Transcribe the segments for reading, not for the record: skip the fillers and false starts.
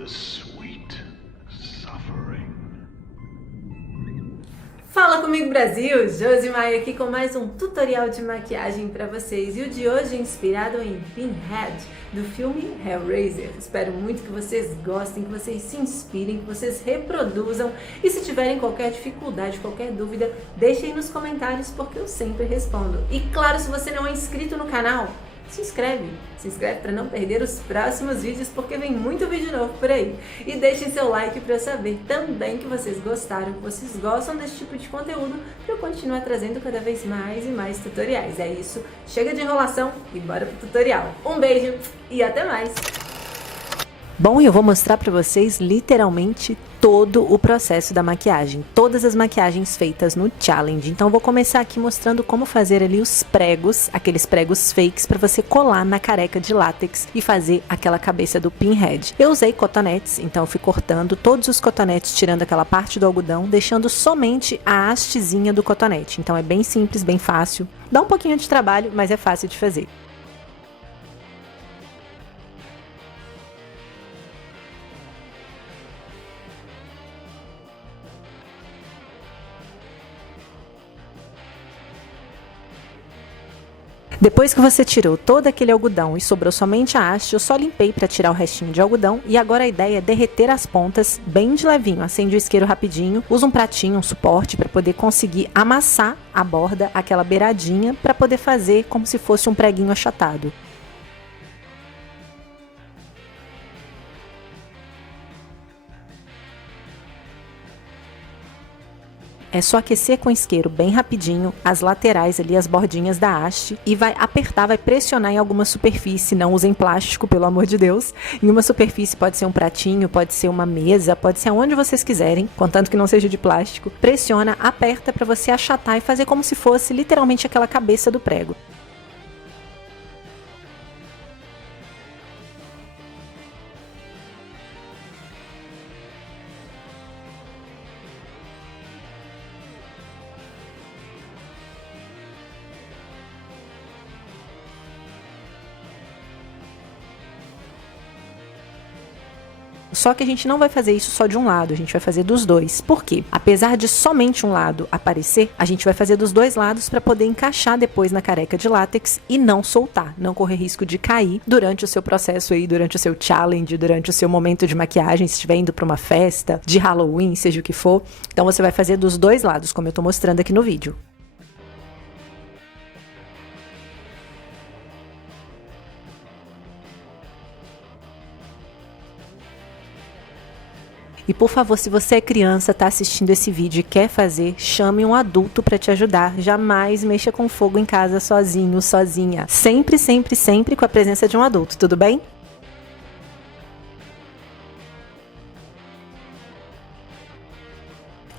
the sweet suffering. Fala comigo, Brasil! Josi Maia aqui com mais um tutorial de maquiagem para vocês. E o de hoje é inspirado em Pinhead, do filme Hellraiser. Espero muito que vocês gostem, que vocês se inspirem, que vocês reproduzam. E se tiverem qualquer dificuldade, qualquer dúvida, deixem nos comentários porque eu sempre respondo. E claro, se você não é inscrito no canal, se inscreve para não perder os próximos vídeos, porque vem muito vídeo novo por aí. E deixem seu like para eu saber também que vocês gostaram, que vocês gostam desse tipo de conteúdo, para eu continuar trazendo cada vez mais e mais tutoriais. É isso, chega de enrolação e bora pro tutorial. Um beijo e até mais! Bom, eu vou mostrar para vocês literalmente todo o processo da maquiagem, todas as maquiagens feitas no challenge. Então eu vou começar aqui mostrando como fazer ali os pregos, aqueles pregos fakes para você colar na careca de látex e fazer aquela cabeça do Pinhead. Eu usei cotonetes, então eu fui cortando todos os cotonetes, tirando aquela parte do algodão, deixando somente a hastezinha do cotonete. Então é bem simples, bem fácil, dá um pouquinho de trabalho, mas é fácil de fazer. Depois que você tirou todo aquele algodão e sobrou somente a haste, eu só limpei para tirar o restinho de algodão e agora a ideia é derreter as pontas bem de levinho. Acende o isqueiro rapidinho, usa um pratinho, um suporte para poder conseguir amassar a borda, aquela beiradinha, para poder fazer como se fosse um preguinho achatado. É só aquecer com isqueiro bem rapidinho as laterais ali, as bordinhas da haste, e vai apertar, vai pressionar em alguma superfície. Não usem plástico, pelo amor de Deus. Em uma superfície pode ser um pratinho, pode ser uma mesa, pode ser aonde vocês quiserem, contanto que não seja de plástico. Pressiona, aperta para você achatar e fazer como se fosse literalmente aquela cabeça do prego. Só que a gente não vai fazer isso só de um lado, a gente vai fazer dos dois. Por quê? Apesar de somente um lado aparecer, a gente vai fazer dos dois lados para poder encaixar depois na careca de látex e não soltar, não correr risco de cair durante o seu processo aí, durante o seu challenge, durante o seu momento de maquiagem, se estiver indo para uma festa de Halloween, seja o que for. Então você vai fazer dos dois lados, como eu tô mostrando aqui no vídeo. E por favor, se você é criança, tá assistindo esse vídeo e quer fazer, chame um adulto para te ajudar. Jamais mexa com fogo em casa sozinho, sozinha. Sempre, sempre, sempre com a presença de um adulto, tudo bem?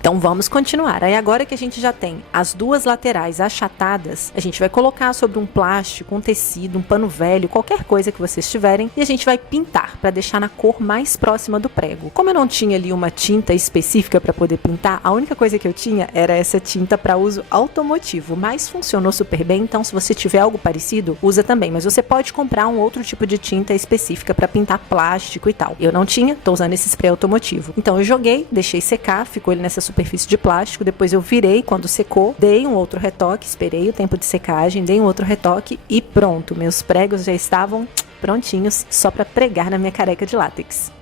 Então vamos continuar. Aí agora que a gente já tem as duas laterais achatadas, a gente vai colocar sobre um plástico, um tecido, um pano velho, qualquer coisa que vocês tiverem, e a gente vai pintar para deixar na cor mais próxima do prego. Como eu não tinha ali uma tinta específica para poder pintar, a única coisa que eu tinha era essa tinta para uso automotivo, mas funcionou super bem, então se você tiver algo parecido, usa também, mas você pode comprar um outro tipo de tinta específica para pintar plástico e tal. Eu não tinha, tô usando esse spray automotivo. Então eu joguei, deixei secar, ficou ele nessa superfície de plástico, depois eu virei quando secou, dei um outro retoque, esperei o tempo de secagem, dei um outro retoque e pronto, meus pregos já estavam prontinhos só para pregar na minha careca de látex.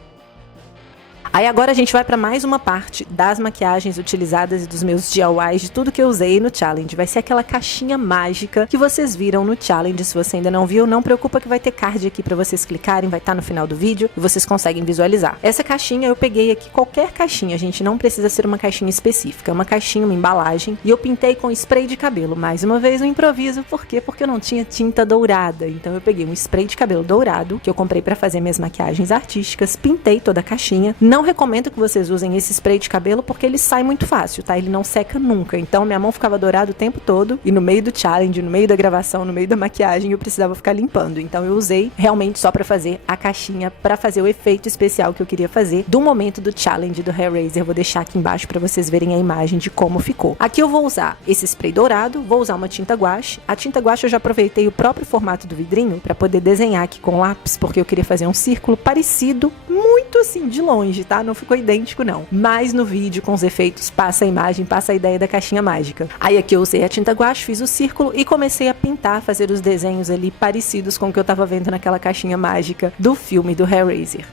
Aí agora a gente vai para mais uma parte das maquiagens utilizadas e dos meus DIYs, de tudo que eu usei no challenge. Vai ser aquela caixinha mágica que vocês viram no challenge. Se você ainda não viu, não preocupa que vai ter card aqui para vocês clicarem, vai estar no final do vídeo e vocês conseguem visualizar. Essa caixinha eu peguei aqui, qualquer caixinha, gente, não precisa ser uma caixinha específica, é uma caixinha, uma embalagem, e eu pintei com spray de cabelo. Mais uma vez um improviso, por quê? Porque eu não tinha tinta dourada, então eu peguei um spray de cabelo dourado, que eu comprei para fazer minhas maquiagens artísticas, pintei toda a caixinha. Não recomendo que vocês usem esse spray de cabelo porque ele sai muito fácil, tá? Ele não seca nunca. Então minha mão ficava dourada o tempo todo e no meio do challenge, no meio da gravação, no meio da maquiagem eu precisava ficar limpando. Então eu usei realmente só pra fazer a caixinha, pra fazer o efeito especial que eu queria fazer do momento do challenge do Hellraiser. Eu vou deixar aqui embaixo pra vocês verem a imagem de como ficou. Aqui eu vou usar esse spray dourado, vou usar uma tinta guache. A tinta guache eu já aproveitei o próprio formato do vidrinho pra poder desenhar aqui com lápis, porque eu queria fazer um círculo parecido, muito muito assim, de longe, tá? Não ficou idêntico, não. Mas no vídeo, com os efeitos, passa a imagem, passa a ideia da caixinha mágica. Aí aqui eu usei a tinta guache, fiz o círculo e comecei a pintar, fazer os desenhos ali parecidos com o que eu tava vendo naquela caixinha mágica do filme do Hellraiser.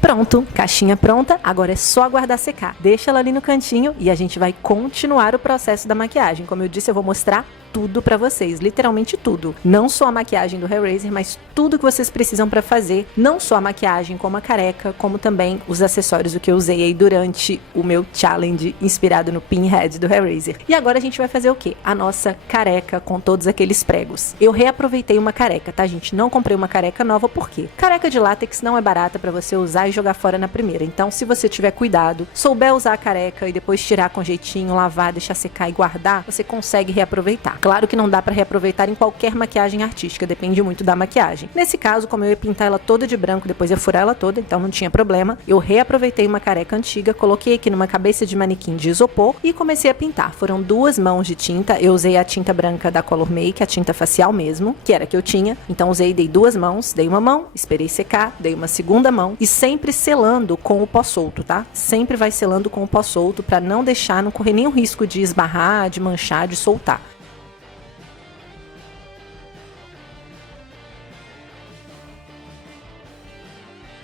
Pronto, caixinha pronta, agora é só aguardar secar. Deixa ela ali no cantinho e a gente vai continuar o processo da maquiagem. Como eu disse, eu vou mostrar tudo pra vocês, literalmente tudo. Não só a maquiagem do Hellraiser, mas tudo que vocês precisam pra fazer, não só a maquiagem, como a careca, como também os acessórios, o que eu usei aí durante o meu challenge inspirado no Pinhead do Hellraiser. E agora a gente vai fazer o quê? A nossa careca com todos aqueles pregos. Eu reaproveitei uma careca, tá, gente? Não comprei uma careca nova, por quê? Careca de látex não é barata pra você usar e jogar fora na primeira. Então, se você tiver cuidado, souber usar a careca e depois tirar com jeitinho, lavar, deixar secar e guardar, você consegue reaproveitar. Claro que não dá pra reaproveitar em qualquer maquiagem artística, depende muito da maquiagem. Nesse caso, como eu ia pintar ela toda de branco, depois ia furar ela toda, então não tinha problema, eu reaproveitei uma careca antiga, coloquei aqui numa cabeça de manequim de isopor e comecei a pintar. Foram 2 mãos de tinta, eu usei a tinta branca da Color Make, a tinta facial mesmo, que era a que eu tinha, então dei 2 mãos, dei uma mão, esperei secar, dei uma segunda mão e sempre selando com o pó solto, tá? Sempre vai selando com o pó solto pra não deixar, não correr nenhum risco de esbarrar, de manchar, de soltar.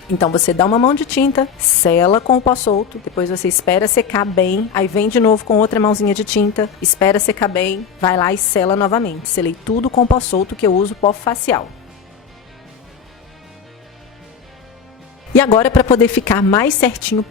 Então você dá uma mão de tinta, sela com o pó solto, depois você espera secar bem, aí vem de novo com outra mãozinha de tinta, espera secar bem, vai lá e sela novamente. Selei tudo com o pó solto, que eu uso pó facial. E agora, para poder ficar mais certinho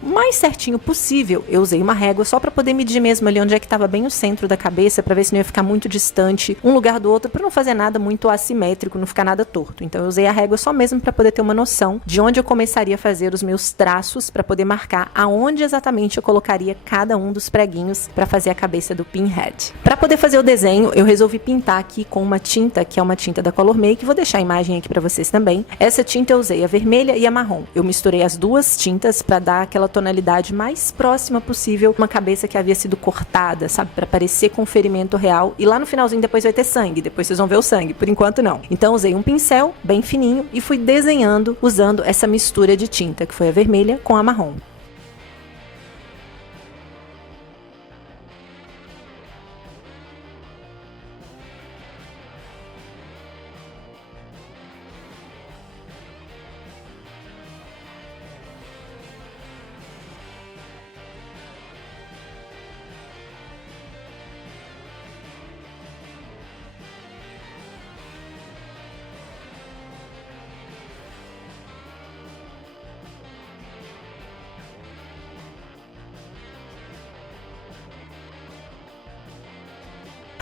possível, eu usei uma régua só para poder medir mesmo ali onde é que estava bem o centro da cabeça, para ver se não ia ficar muito distante um lugar do outro, para não fazer nada muito assimétrico, não ficar nada torto. Então eu usei a régua só mesmo para poder ter uma noção de onde eu começaria a fazer os meus traços, para poder marcar aonde exatamente eu colocaria cada um dos preguinhos para fazer a cabeça do Pinhead. Para poder fazer o desenho, eu resolvi pintar aqui com uma tinta, que é uma tinta da Color Make, vou deixar a imagem aqui para vocês também. Essa tinta eu usei a vermelha e a marrom. Eu misturei as duas tintas para dar aquela tonalidade mais próxima possível, uma cabeça que havia sido cortada, sabe, para parecer com um ferimento real. E lá no finalzinho depois vai ter sangue, depois vocês vão ver o sangue, por enquanto não. Então usei um pincel bem fininho e fui desenhando usando essa mistura de tinta, que foi a vermelha com a marrom.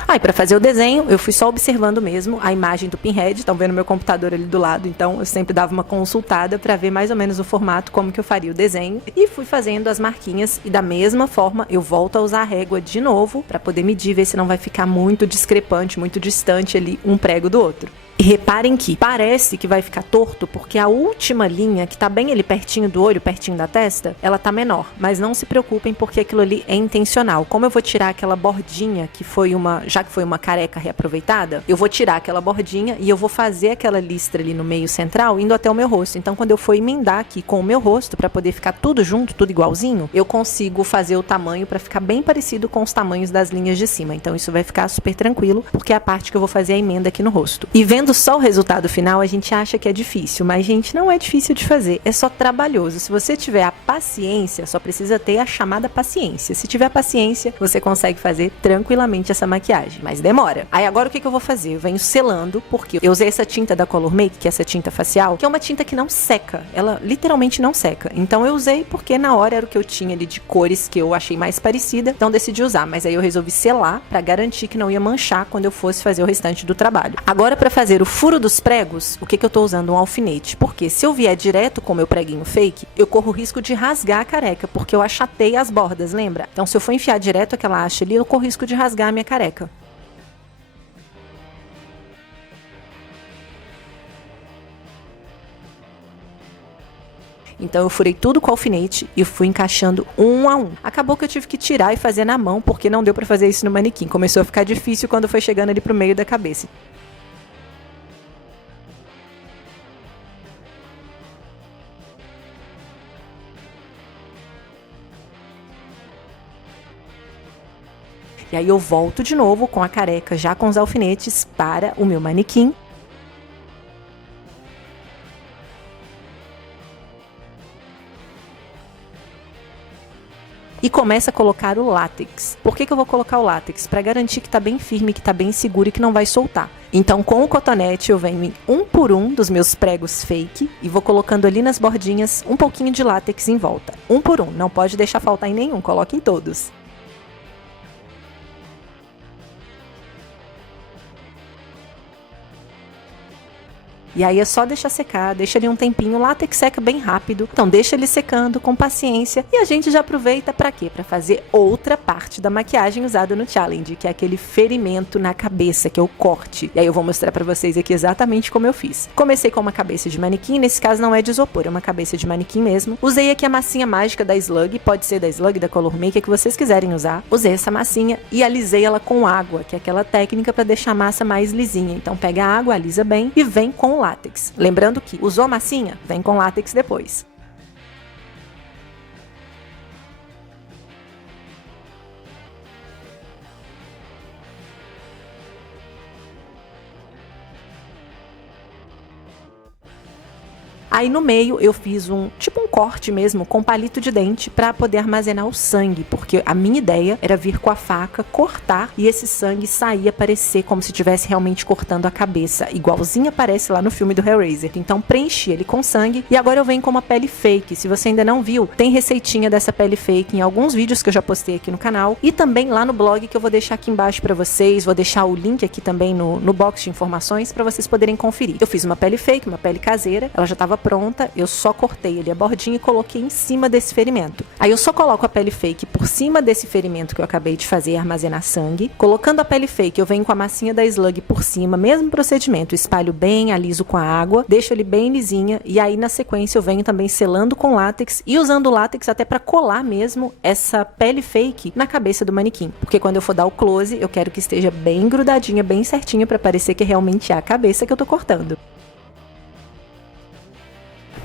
Aí, para fazer o desenho, eu fui só observando mesmo a imagem do Pinhead, estão vendo meu computador ali do lado, então eu sempre dava uma consultada para ver mais ou menos o formato, como que eu faria o desenho, e fui fazendo as marquinhas, e da mesma forma eu volto a usar a régua de novo, para poder medir, ver se não vai ficar muito discrepante, muito distante ali um prego do outro. E reparem que parece que vai ficar torto, porque a última linha, que tá bem ali pertinho do olho, pertinho da testa, ela tá menor. Mas não se preocupem, porque aquilo ali é intencional. Como eu vou tirar aquela bordinha, que foi já que foi uma careca reaproveitada, eu vou tirar aquela bordinha e eu vou fazer aquela listra ali no meio central, indo até o meu rosto. Então, quando eu for emendar aqui com o meu rosto, pra poder ficar tudo junto, tudo igualzinho, eu consigo fazer o tamanho pra ficar bem parecido com os tamanhos das linhas de cima. Então, isso vai ficar super tranquilo, porque é a parte que eu vou fazer a emenda aqui no rosto. E vendo Vendo só o resultado final, a gente acha que é difícil, mas, gente, não é difícil de fazer, é só trabalhoso. Se você tiver a paciência, só precisa ter a chamada paciência. Se tiver paciência, você consegue fazer tranquilamente essa maquiagem, mas demora. Aí agora o que eu vou fazer? Eu venho selando, porque eu usei essa tinta da Color Make, que é essa tinta facial, que é uma tinta que não seca, ela literalmente não seca. Então eu usei porque na hora era o que eu tinha ali de cores que eu achei mais parecida, então decidi usar, mas aí eu resolvi selar pra garantir que não ia manchar quando eu fosse fazer o restante do trabalho. Agora, pra fazer o furo dos pregos, o que eu tô usando? Um alfinete, porque se eu vier direto com o meu preguinho fake, eu corro o risco de rasgar a careca, porque eu achatei as bordas, lembra? Então se eu for enfiar direto aquela haste ali, eu corro o risco de rasgar a minha careca. Então eu furei tudo com alfinete e fui encaixando um a um. Acabou que eu tive que tirar e fazer na mão, porque não deu pra fazer isso no manequim. Começou a ficar difícil quando foi chegando ali pro meio da cabeça. E aí eu volto de novo com a careca já com os alfinetes para o meu manequim. E começa a colocar o látex. Por que eu vou colocar o látex? Para garantir que tá bem firme, que tá bem seguro e que não vai soltar. Então com o cotonete eu venho em um por um dos meus pregos fake e vou colocando ali nas bordinhas um pouquinho de látex em volta. Um por um, não pode deixar faltar em nenhum, coloque em todos. E aí é só deixar secar, deixa ali um tempinho, o látex seca bem rápido, então deixa ele secando com paciência e a gente já aproveita pra quê? Pra fazer outra parte da maquiagem usada no challenge, que é aquele ferimento na cabeça, que é o corte. E aí eu vou mostrar pra vocês aqui exatamente como eu fiz. Comecei com uma cabeça de manequim, nesse caso não é de isopor, é uma cabeça de manequim mesmo. Usei aqui a massinha mágica da Slug, pode ser da Slug, da Color Make, que vocês quiserem usar. Usei essa massinha e alisei ela com água, que é aquela técnica pra deixar a massa mais lisinha. Então pega a água, alisa bem e vem com o látex. Lembrando que usou a massinha, vem com látex depois. Aí no meio eu fiz tipo um corte mesmo com palito de dente para poder armazenar o sangue, porque a minha ideia era vir com a faca, cortar e esse sangue sair aparecer como se estivesse realmente cortando a cabeça, igualzinho aparece lá no filme do Hellraiser. Então preenchi ele com sangue e agora eu venho com uma pele fake. Se você ainda não viu, tem receitinha dessa pele fake em alguns vídeos que eu já postei aqui no canal e também lá no blog que eu vou deixar aqui embaixo para vocês, vou deixar o link aqui também no box de informações para vocês poderem conferir. Eu fiz uma pele fake, uma pele caseira, ela já estava pronta, eu só cortei ali a bordinha e coloquei em cima desse ferimento. Aí eu só coloco a pele fake por cima desse ferimento que eu acabei de fazer, armazenar sangue. Colocando a pele fake, eu venho com a massinha da Slug por cima, mesmo procedimento, espalho bem, aliso com a água, deixo ele bem lisinha e aí na sequência eu venho também selando com látex e usando o látex até para colar mesmo essa pele fake na cabeça do manequim, porque quando eu for dar o close, eu quero que esteja bem grudadinha, bem certinha para parecer que realmente é a cabeça que eu tô cortando.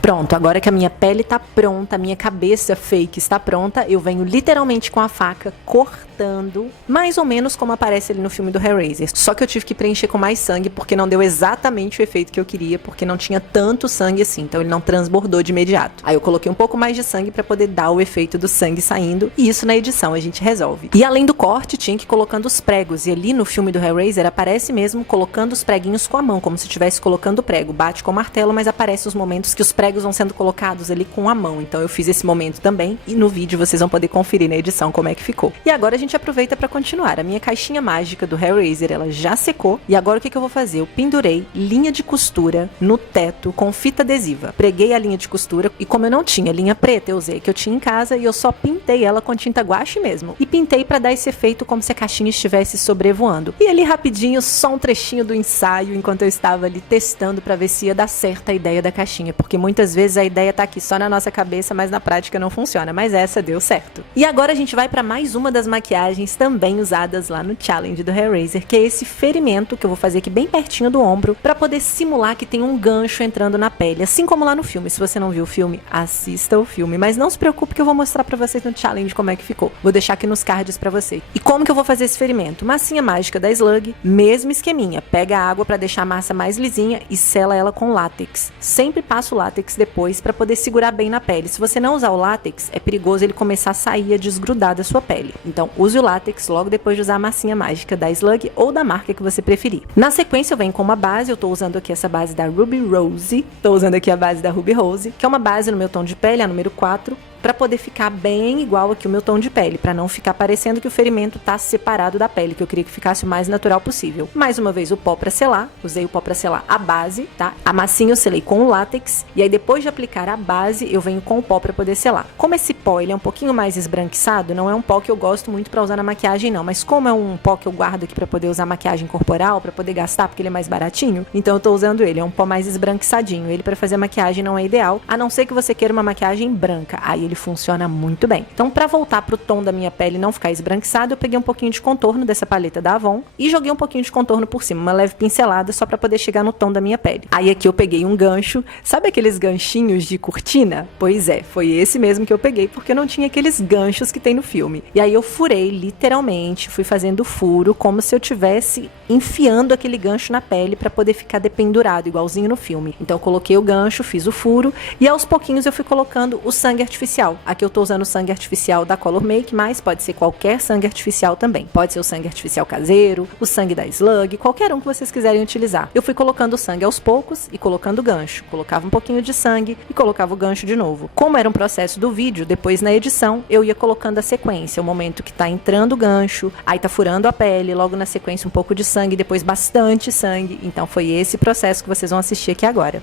Pronto, agora que a minha pele tá pronta, a minha cabeça fake está pronta, eu venho literalmente com a faca cortando, mais ou menos como aparece ali no filme do Hellraiser. Só que eu tive que preencher com mais sangue, porque não deu exatamente o efeito que eu queria, porque não tinha tanto sangue assim, então ele não transbordou de imediato. Aí eu coloquei um pouco mais de sangue pra poder dar o efeito do sangue saindo, e isso na edição a gente resolve. E além do corte, tinha que ir colocando os pregos, e ali no filme do Hellraiser aparece mesmo colocando os preguinhos com a mão, como se estivesse colocando o prego. Bate com o martelo, mas aparece os momentos que os pregos vão sendo colocados ali com a mão, então eu fiz esse momento também e no vídeo vocês vão poder conferir na edição como é que ficou. E agora a gente aproveita para continuar. A minha caixinha mágica do Hellraiser, ela já secou e agora o que eu vou fazer? Eu pendurei linha de costura no teto com fita adesiva. Preguei a linha de costura e como eu não tinha linha preta, eu usei a que eu tinha em casa e eu só pintei ela com tinta guache mesmo. E pintei para dar esse efeito como se a caixinha estivesse sobrevoando. E ali rapidinho, só um trechinho do ensaio enquanto eu estava ali testando para ver se ia dar certo a ideia da caixinha, porque muitas muitas vezes a ideia tá aqui só na nossa cabeça, mas na prática não funciona, mas essa deu certo. E agora a gente vai para mais uma das maquiagens também usadas lá no challenge do Hellraiser, que é esse ferimento que eu vou fazer aqui bem pertinho do ombro, para poder simular que tem um gancho entrando na pele, assim como lá no filme. Se você não viu o filme, assista o filme, mas não se preocupe que eu vou mostrar para vocês no challenge como é que ficou. Vou deixar aqui nos cards para você. E como que eu vou fazer esse ferimento? Massinha mágica da Slug, mesmo esqueminha. Pega a água para deixar a massa mais lisinha e sela ela com látex. Sempre passa o látex depois para poder segurar bem na pele. Se você não usar o látex, é perigoso ele começar a sair, a desgrudar da sua pele. Então use o látex logo depois de usar a massinha mágica da Slug ou da marca que você preferir. Na sequência eu venho com uma base, eu tô usando aqui essa base da Ruby Rose, tô usando aqui a base da Ruby Rose, que é uma base no meu tom de pele, a número 4, para poder ficar bem igual aqui o meu tom de pele, para não ficar parecendo que o ferimento tá separado da pele, que eu queria que ficasse o mais natural possível. Mais uma vez o pó para selar, usei o pó para selar a base, tá? A massinha eu selei com o látex, e aí depois de aplicar a base, eu venho com o pó para poder selar. Como esse pó ele é um pouquinho mais esbranquiçado, não é um pó que eu gosto muito para usar na maquiagem não, mas como é um pó que eu guardo aqui para poder usar maquiagem corporal, para poder gastar, porque ele é mais baratinho, então eu tô usando ele, é um pó mais esbranquiçadinho. Ele para fazer maquiagem não é ideal, a não ser que você queira uma maquiagem branca, aí ele funciona muito bem. Então, para voltar pro tom da minha pele e não ficar esbranquiçado, eu peguei um pouquinho de contorno dessa paleta da Avon e joguei um pouquinho de contorno por cima, uma leve pincelada só para poder chegar no tom da minha pele. Aí aqui eu peguei um gancho, sabe aqueles ganchinhos de cortina? Pois é, foi esse mesmo que eu peguei, porque eu não tinha aqueles ganchos que tem no filme. E aí eu furei, literalmente, fui fazendo furo como se eu tivesse enfiando aquele gancho na pele para poder ficar dependurado, igualzinho no filme. Então eu coloquei o gancho, fiz o furo e aos pouquinhos eu fui colocando o sangue artificial. Aqui eu tô usando o sangue artificial da Color Make, mas pode ser qualquer sangue artificial também. Pode ser o sangue artificial caseiro, o sangue da Slug, qualquer um que vocês quiserem utilizar. Eu fui colocando o sangue aos poucos e colocando o gancho. Colocava um pouquinho de sangue e colocava o gancho de novo. Como era um processo do vídeo, depois na edição eu ia colocando a sequência, o momento que tá entrando o gancho, aí tá furando a pele, logo na sequência um pouco de sangue, depois bastante sangue. Então foi esse processo que vocês vão assistir aqui agora.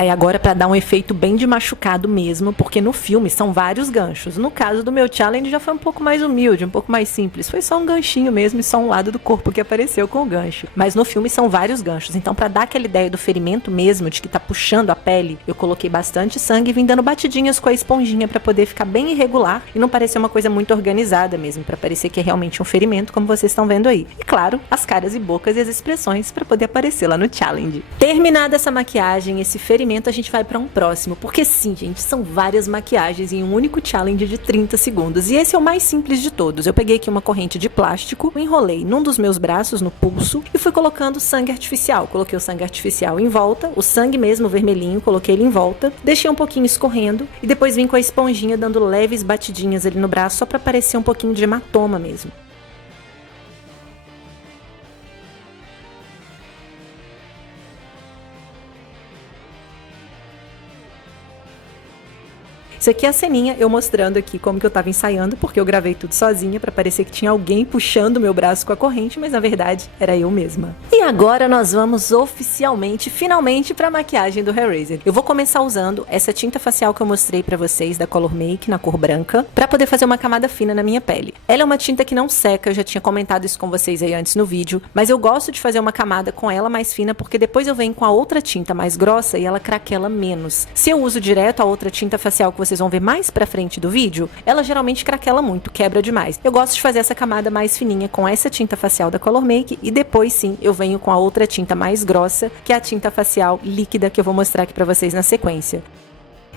Aí agora para dar um efeito bem de machucado mesmo, porque no filme são vários ganchos. No caso do meu challenge já foi um pouco mais humilde, um pouco mais simples. Foi só um ganchinho mesmo e só um lado do corpo que apareceu com o gancho. Mas no filme são vários ganchos, então para dar aquela ideia do ferimento mesmo, de que tá puxando a pele, eu coloquei bastante sangue e vim dando batidinhas com a esponjinha para poder ficar bem irregular e não parecer uma coisa muito organizada mesmo, para parecer que é realmente um ferimento, como vocês estão vendo aí. E claro, as caras e bocas e as expressões para poder aparecer lá no challenge. Terminada essa maquiagem, esse ferimento, a gente vai para um próximo, porque sim, gente, são várias maquiagens em um único challenge de 30 segundos, e esse é o mais simples de todos. Eu peguei aqui uma corrente de plástico, enrolei num dos meus braços, no pulso, e fui colocando sangue artificial. Coloquei o sangue artificial em volta, o sangue mesmo vermelhinho, coloquei ele em volta, deixei um pouquinho escorrendo, e depois vim com a esponjinha dando leves batidinhas ali no braço, só para parecer um pouquinho de hematoma mesmo. Isso aqui é a ceninha, eu mostrando aqui como que eu tava ensaiando, porque eu gravei tudo sozinha pra parecer que tinha alguém puxando meu braço com a corrente, mas na verdade era eu mesma. E agora nós vamos oficialmente, finalmente, pra maquiagem do Hellraiser. Eu vou começar usando essa tinta facial que eu mostrei pra vocês, da Color Make, na cor branca, pra poder fazer uma camada fina na minha pele. Ela é uma tinta que não seca, eu já tinha comentado isso com vocês aí antes no vídeo, mas eu gosto de fazer uma camada com ela mais fina, porque depois eu venho com a outra tinta mais grossa e ela craquela menos. Se eu uso direto a outra tinta facial que vocês vão ver mais pra frente do vídeo, ela geralmente craquela muito, quebra demais. Eu gosto de fazer essa camada mais fininha com essa tinta facial da Color Make e depois sim eu venho com a outra tinta mais grossa, que é a tinta facial líquida que eu vou mostrar aqui pra vocês na sequência.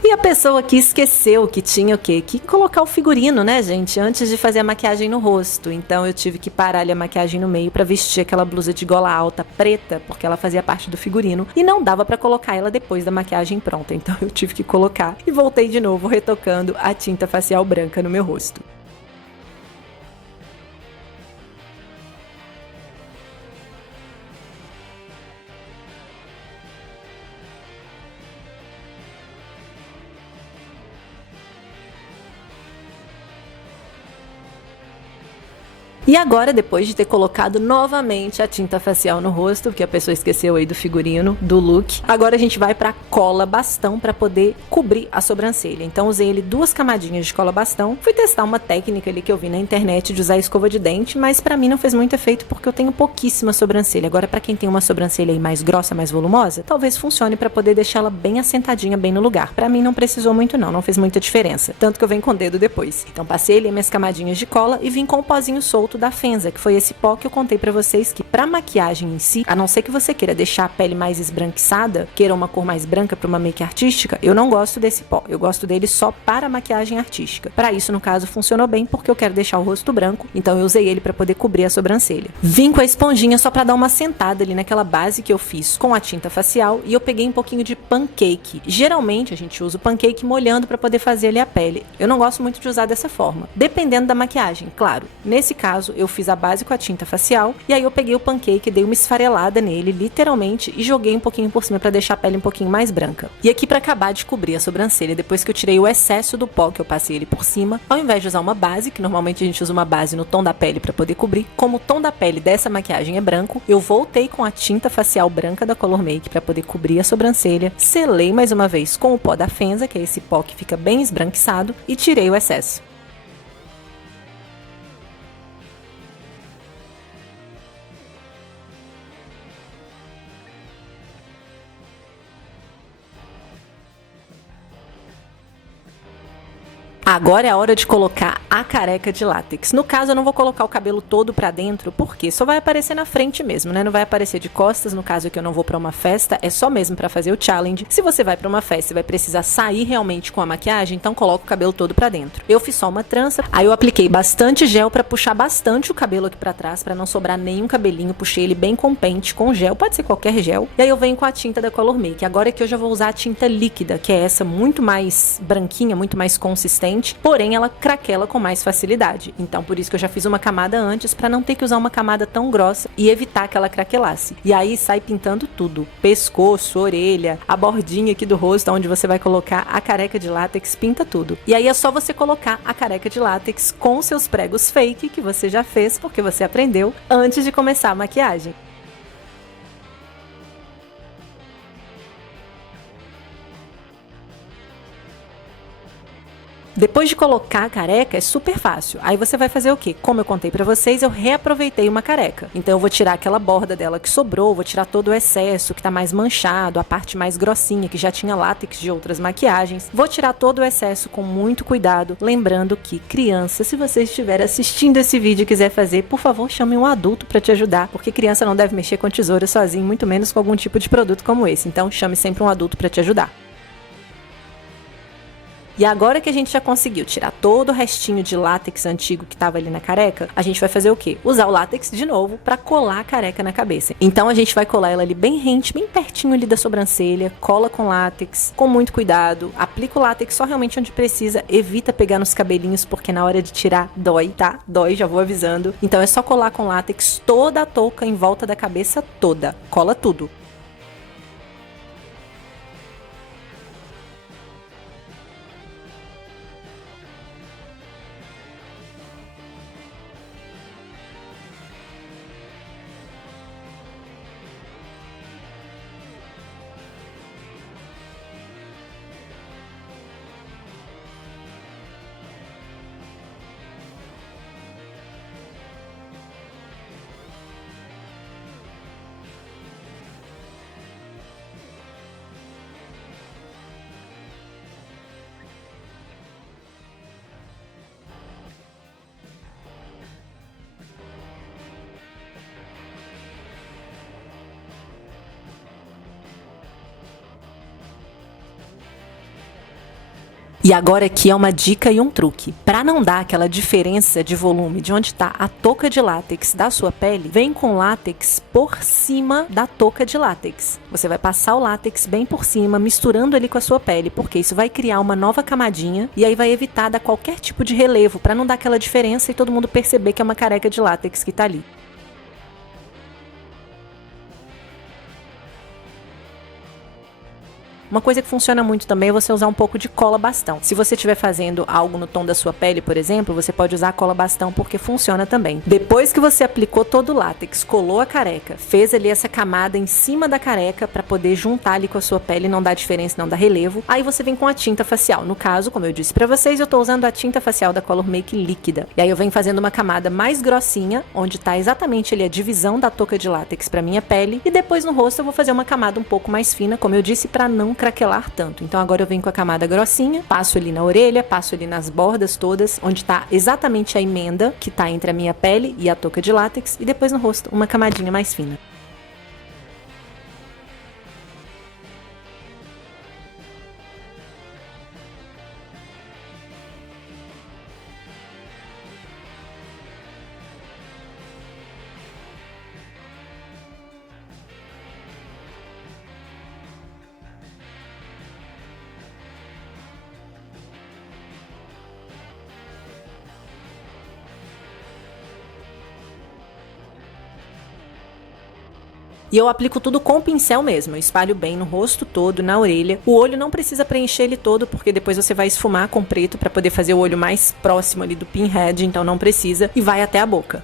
E a pessoa aqui esqueceu que tinha o quê? Que colocar o figurino, né, gente? Antes de fazer a maquiagem no rosto. Então eu tive que parar ali a maquiagem no meio pra vestir aquela blusa de gola alta preta, porque ela fazia parte do figurino. E não dava pra colocar ela depois da maquiagem pronta. Então eu tive que colocar e voltei de novo retocando a tinta facial branca no meu rosto. E agora, depois de ter colocado novamente a tinta facial no rosto, porque a pessoa esqueceu aí do figurino, do look, agora a gente vai pra cola bastão pra poder cobrir a sobrancelha. Então usei ele 2 camadinhas de cola bastão. Fui testar uma técnica ali que eu vi na internet de usar escova de dente, mas pra mim não fez muito efeito porque eu tenho pouquíssima sobrancelha. Agora pra quem tem uma sobrancelha aí mais grossa, mais volumosa, talvez funcione pra poder deixar ela bem assentadinha, bem no lugar. Pra mim não precisou muito não fez muita diferença. Tanto que eu venho com o dedo depois. Então passei ali minhas camadinhas de cola e vim com o pozinho solto da Fenza, que foi esse pó que eu contei pra vocês que pra maquiagem em si, a não ser que você queira deixar a pele mais esbranquiçada, queira uma cor mais branca pra uma make artística, eu não gosto desse pó. Eu gosto dele só para maquiagem artística. Pra isso, no caso, funcionou bem porque eu quero deixar o rosto branco, então eu usei ele pra poder cobrir a sobrancelha. Vim com a esponjinha só pra dar uma sentada ali naquela base que eu fiz com a tinta facial e eu peguei um pouquinho de pancake. Geralmente a gente usa o pancake molhando pra poder fazer ali a pele. Eu não gosto muito de usar dessa forma, dependendo da maquiagem, claro. Nesse caso, eu fiz a base com a tinta facial e aí eu peguei o pancake, dei uma esfarelada nele, literalmente, e joguei um pouquinho por cima pra deixar a pele um pouquinho mais branca. E aqui pra acabar de cobrir a sobrancelha, depois que eu tirei o excesso do pó que eu passei ele por cima, ao invés de usar uma base, que normalmente a gente usa uma base no tom da pele pra poder cobrir, como o tom da pele dessa maquiagem é branco, eu voltei com a tinta facial branca da Color Make pra poder cobrir a sobrancelha, selei mais uma vez com o pó da Fenza, que é esse pó que fica bem esbranquiçado, e tirei o excesso. Agora é a hora de colocar a careca de látex. No caso, eu não vou colocar o cabelo todo pra dentro, porque só vai aparecer na frente mesmo, né? Não vai aparecer de costas, no caso que eu não vou pra uma festa, é só mesmo pra fazer o challenge. Se você vai pra uma festa e vai precisar sair realmente com a maquiagem, então coloca o cabelo todo pra dentro. Eu fiz só uma trança, aí eu apliquei bastante gel pra puxar bastante o cabelo aqui pra trás, pra não sobrar nenhum cabelinho. Puxei ele bem com pente, com gel, pode ser qualquer gel. E aí eu venho com a tinta da Color Make. Agora é que eu já vou usar a tinta líquida, que é essa muito mais branquinha, muito mais consistente. Porém ela craquela com mais facilidade, então por isso que eu já fiz uma camada antes para não ter que usar uma camada tão grossa e evitar que ela craquelasse. E aí sai pintando tudo, pescoço, orelha, a bordinha aqui do rosto onde você vai colocar a careca de látex, pinta tudo. E aí é só você colocar a careca de látex com seus pregos fake que você já fez porque você aprendeu antes de começar a maquiagem. Depois de colocar a careca, é super fácil. Aí você vai fazer o quê? Como eu contei pra vocês, eu reaproveitei uma careca. Então eu vou tirar aquela borda dela que sobrou, vou tirar todo o excesso que tá mais manchado, a parte mais grossinha que já tinha látex de outras maquiagens. Vou tirar todo o excesso com muito cuidado, lembrando que criança, se você estiver assistindo esse vídeo e quiser fazer, por favor, chame um adulto pra te ajudar, porque criança não deve mexer com tesoura sozinho, muito menos com algum tipo de produto como esse. Então chame sempre um adulto pra te ajudar. E agora que a gente já conseguiu tirar todo o restinho de látex antigo que tava ali na careca, a gente vai fazer o quê? Usar o látex de novo pra colar a careca na cabeça. Então a gente vai colar ela ali bem rente, bem pertinho ali da sobrancelha, cola com látex, com muito cuidado, aplica o látex só realmente onde precisa, evita pegar nos cabelinhos, porque na hora de tirar dói, tá? Dói, já vou avisando. Então é só colar com látex toda a touca em volta da cabeça toda, cola tudo. E agora aqui é uma dica e um truque. Para não dar aquela diferença de volume de onde está a touca de látex da sua pele, vem com látex por cima da touca de látex. Você vai passar o látex bem por cima, misturando ele com a sua pele, porque isso vai criar uma nova camadinha e aí vai evitar dar qualquer tipo de relevo, para não dar aquela diferença e todo mundo perceber que é uma careca de látex que tá ali. Uma coisa que funciona muito também é você usar um pouco de cola bastão. Se você estiver fazendo algo no tom da sua pele, por exemplo, você pode usar a cola bastão porque funciona também. Depois que você aplicou todo o látex, colou a careca, fez ali essa camada em cima da careca para poder juntar ali com a sua pele, não dá diferença, não dá relevo. Aí você vem com a tinta facial. No caso, como eu disse pra vocês, eu tô usando a tinta facial da Color Make líquida. E aí eu venho fazendo uma camada mais grossinha, onde tá exatamente ali a divisão da touca de látex pra minha pele. E depois no rosto eu vou fazer uma camada um pouco mais fina, como eu disse, pra não craquelar tanto. Então agora eu venho com a camada grossinha, passo ali na orelha, passo ali nas bordas todas, onde tá exatamente a emenda que tá entre a minha pele e a touca de látex. E depois no rosto, uma camadinha mais fina. E eu aplico tudo com o pincel mesmo, eu espalho bem no rosto todo, na orelha. O olho não precisa preencher ele todo, porque depois você vai esfumar com preto para poder fazer o olho mais próximo ali do pinhead, então não precisa, e vai até a boca.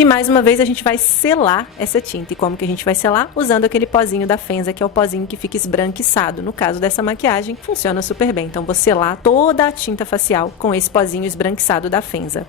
E mais uma vez a gente vai selar essa tinta. E como que a gente vai selar? Usando aquele pozinho da Fenza, que é o pozinho que fica esbranquiçado. No caso dessa maquiagem, funciona super bem. Então vou selar toda a tinta facial com esse pozinho esbranquiçado da Fenza.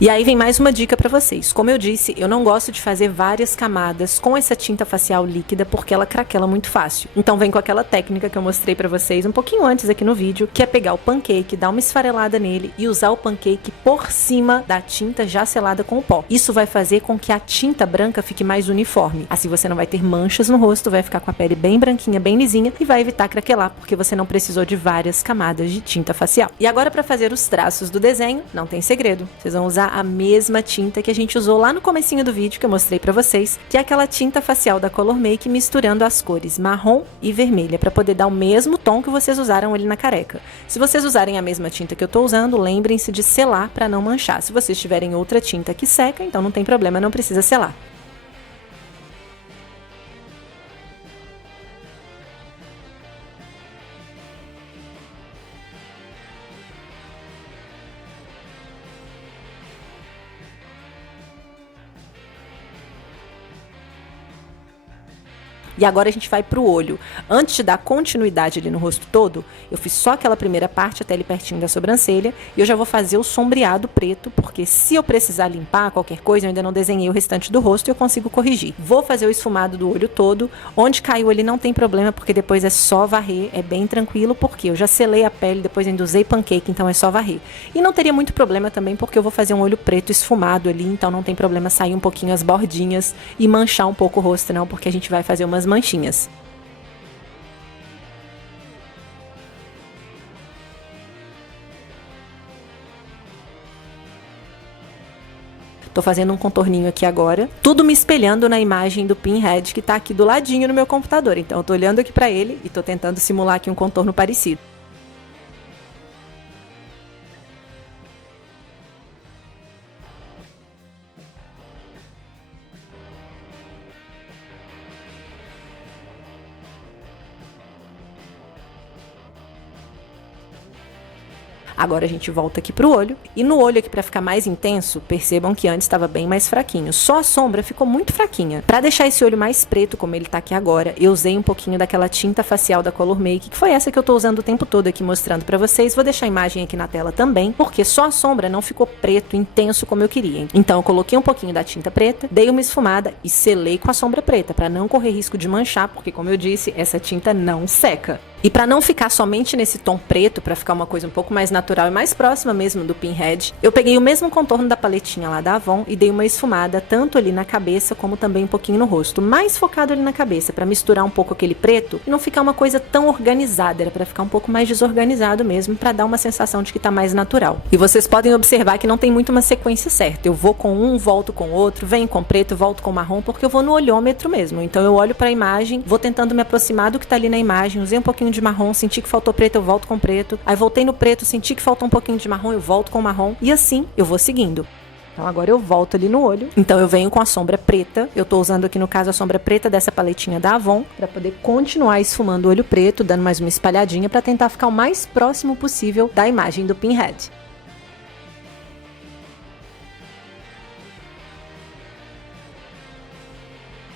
E aí vem mais uma dica pra vocês. Como eu disse, eu não gosto de fazer várias camadas com essa tinta facial líquida porque ela craquela muito fácil. Então vem com aquela técnica que eu mostrei pra vocês um pouquinho antes aqui no vídeo, que é pegar o pancake, dar uma esfarelada nele e usar o pancake por cima da tinta já selada com o pó. Isso vai fazer com que a tinta branca fique mais uniforme. Assim você não vai ter manchas no rosto, vai ficar com a pele bem branquinha, bem lisinha e vai evitar craquelar porque você não precisou de várias camadas de tinta facial. E agora pra fazer os traços do desenho, não tem segredo. Vocês vão usar a mesma tinta que a gente usou lá no comecinho do vídeo que eu mostrei pra vocês, que é aquela tinta facial da Color Make misturando as cores marrom e vermelha para poder dar o mesmo tom que vocês usaram ali na careca. Se vocês usarem a mesma tinta que eu tô usando, lembrem-se de selar para não manchar. Se vocês tiverem outra tinta que seca, então não tem problema, não precisa selar. E agora a gente vai pro olho. Antes de dar continuidade ali no rosto todo, eu fiz só aquela primeira parte até ali pertinho da sobrancelha. E eu já vou fazer o sombreado preto, porque se eu precisar limpar qualquer coisa, eu ainda não desenhei o restante do rosto e eu consigo corrigir. Vou fazer o esfumado do olho todo. Onde caiu ali não tem problema, porque depois é só varrer. É bem tranquilo, porque eu já selei a pele, depois ainda usei pancake, então é só varrer. E não teria muito problema também, porque eu vou fazer um olho preto esfumado ali, então não tem problema sair um pouquinho as bordinhas e manchar um pouco o rosto, não, porque a gente vai fazer umas manchinhas. Tô fazendo um contorninho aqui agora, tudo me espelhando na imagem do Pinhead que tá aqui do ladinho no meu computador. Então eu tô olhando aqui pra ele e tô tentando simular aqui um contorno parecido. Agora a gente volta aqui pro olho. E no olho aqui, pra ficar mais intenso, percebam que antes estava bem mais fraquinho. Só a sombra ficou muito fraquinha. Pra deixar esse olho mais preto, como ele tá aqui agora, eu usei um pouquinho daquela tinta facial da Color Make, que foi essa que eu tô usando o tempo todo aqui mostrando pra vocês. Vou deixar a imagem aqui na tela também, porque só a sombra não ficou preto, intenso como eu queria. Então eu coloquei um pouquinho da tinta preta, dei uma esfumada e selei com a sombra preta, pra não correr risco de manchar, porque como eu disse, essa tinta não seca. E para não ficar somente nesse tom preto, para ficar uma coisa um pouco mais natural e mais próxima mesmo do Pinhead, eu peguei o mesmo contorno da paletinha lá da Avon e dei uma esfumada tanto ali na cabeça como também um pouquinho no rosto, mais focado ali na cabeça, para misturar um pouco aquele preto e não ficar uma coisa tão organizada, era para ficar um pouco mais desorganizado mesmo, para dar uma sensação de que tá mais natural. E vocês podem observar que não tem muito uma sequência certa, eu vou com um, volto com outro, venho com preto, volto com marrom, porque eu vou no olhômetro mesmo, então eu olho para a imagem, vou tentando me aproximar do que tá ali na imagem, usei um pouquinho de marrom, senti que faltou preto, eu volto com preto. Aí voltei no preto, senti que faltou um pouquinho de marrom, eu volto com marrom. E assim eu vou seguindo. Então agora eu volto ali no olho. Então eu venho com a sombra preta. Eu tô usando aqui no caso a sombra preta dessa paletinha da Avon, pra poder continuar esfumando o olho preto, dando mais uma espalhadinha pra tentar ficar o mais próximo possível da imagem do Pinhead.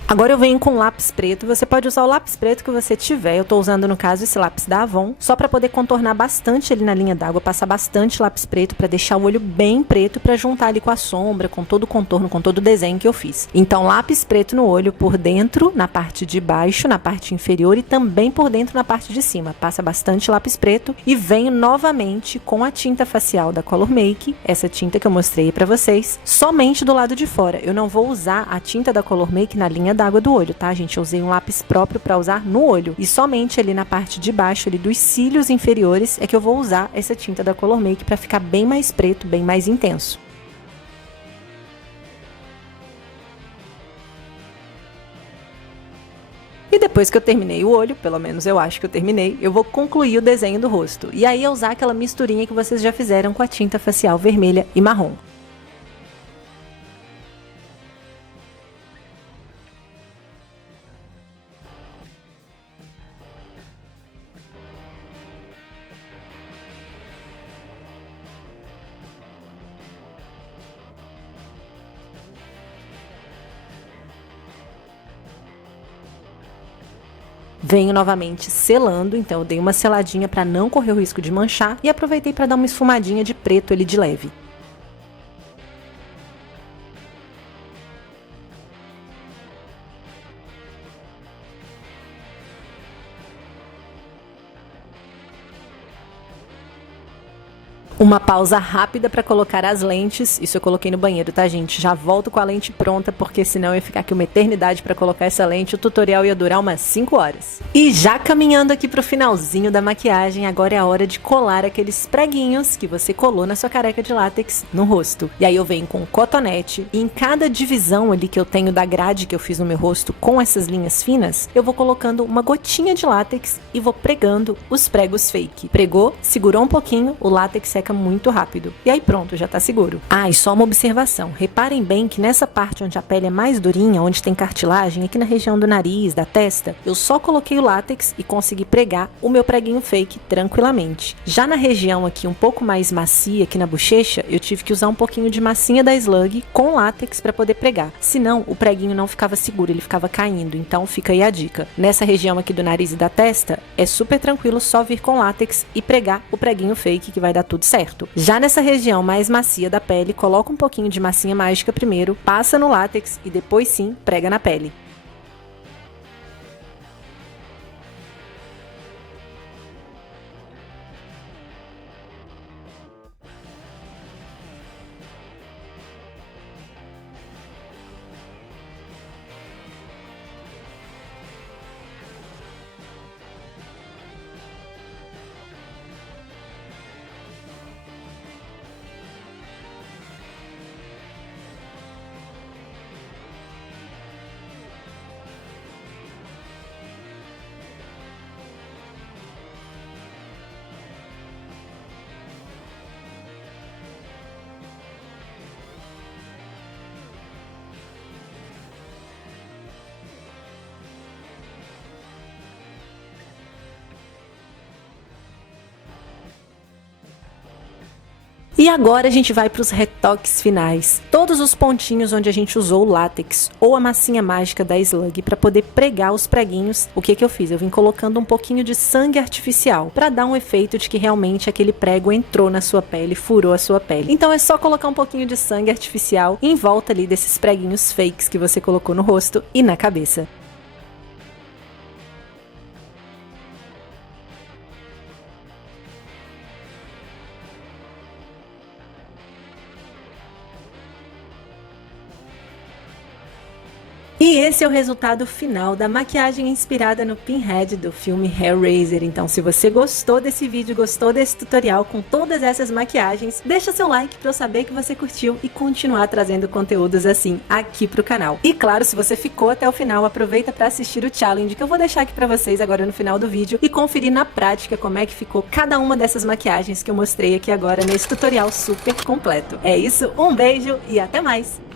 Agora eu venho com lápis preto, você pode usar o lápis preto que você tiver, eu tô usando no caso esse lápis da Avon, só pra poder contornar bastante ali na linha d'água, passar bastante lápis preto pra deixar o olho bem preto, pra juntar ali com a sombra, com todo o contorno, com todo o desenho que eu fiz. Então lápis preto no olho por dentro, na parte de baixo, na parte inferior e também por dentro na parte de cima, passa bastante lápis preto e venho novamente com a tinta facial da Color Make, essa tinta que eu mostrei pra vocês, somente do lado de fora, eu não vou usar a tinta da Color Make na linha d'água do olho, tá, gente? Eu usei um lápis próprio para usar no olho e somente ali na parte de baixo, ali dos cílios inferiores, é que eu vou usar essa tinta da Color Make para ficar bem mais preto, bem mais intenso. E depois que eu terminei o olho, pelo menos eu acho que eu terminei, eu vou concluir o desenho do rosto. E aí é usar aquela misturinha que vocês já fizeram com a tinta facial vermelha e marrom. Venho novamente selando, então eu dei uma seladinha para não correr o risco de manchar e aproveitei para dar uma esfumadinha de preto ali de leve. Uma pausa rápida para colocar as lentes, isso eu coloquei no banheiro, tá, gente? Já volto com a lente pronta, porque senão ia ficar aqui uma eternidade para colocar essa lente, o tutorial ia durar umas 5 horas. E já caminhando aqui pro finalzinho da maquiagem, agora é a hora de colar aqueles preguinhos que você colou na sua careca de látex no rosto. E aí eu venho com cotonete, e em cada divisão ali que eu tenho da grade que eu fiz no meu rosto com essas linhas finas, eu vou colocando uma gotinha de látex e vou pregando os pregos fake. Pregou, segurou um pouquinho, o látex seca muito rápido. E aí pronto, já tá seguro. Ah, e só uma observação. Reparem bem que nessa parte onde a pele é mais durinha, onde tem cartilagem, aqui na região do nariz, da testa, eu só coloquei o látex e consegui pregar o meu preguinho fake tranquilamente. Já na região aqui um pouco mais macia, aqui na bochecha, eu tive que usar um pouquinho de massinha da Slug com látex para poder pregar. Senão, o preguinho não ficava seguro, ele ficava caindo. Então fica aí a dica. Nessa região aqui do nariz e da testa, é super tranquilo só vir com látex e pregar o preguinho fake que vai dar tudo certo. Já nessa região mais macia da pele, coloca um pouquinho de massinha mágica primeiro, passa no látex e depois sim prega na pele. E agora a gente vai para os retoques finais. Todos os pontinhos onde a gente usou o látex ou a massinha mágica da Slug para poder pregar os preguinhos, o que eu fiz? Eu vim colocando um pouquinho de sangue artificial para dar um efeito de que realmente aquele prego entrou na sua pele, furou a sua pele. Então é só colocar um pouquinho de sangue artificial em volta ali desses preguinhos fakes que você colocou no rosto e na cabeça. E esse é o resultado final da maquiagem inspirada no Pinhead do filme Hellraiser. Então, se você gostou desse vídeo, gostou desse tutorial com todas essas maquiagens, deixa seu like pra eu saber que você curtiu e continuar trazendo conteúdos assim aqui pro canal. E claro, se você ficou até o final, aproveita pra assistir o challenge que eu vou deixar aqui pra vocês agora no final do vídeo e conferir na prática como é que ficou cada uma dessas maquiagens que eu mostrei aqui agora nesse tutorial super completo. É isso, um beijo e até mais!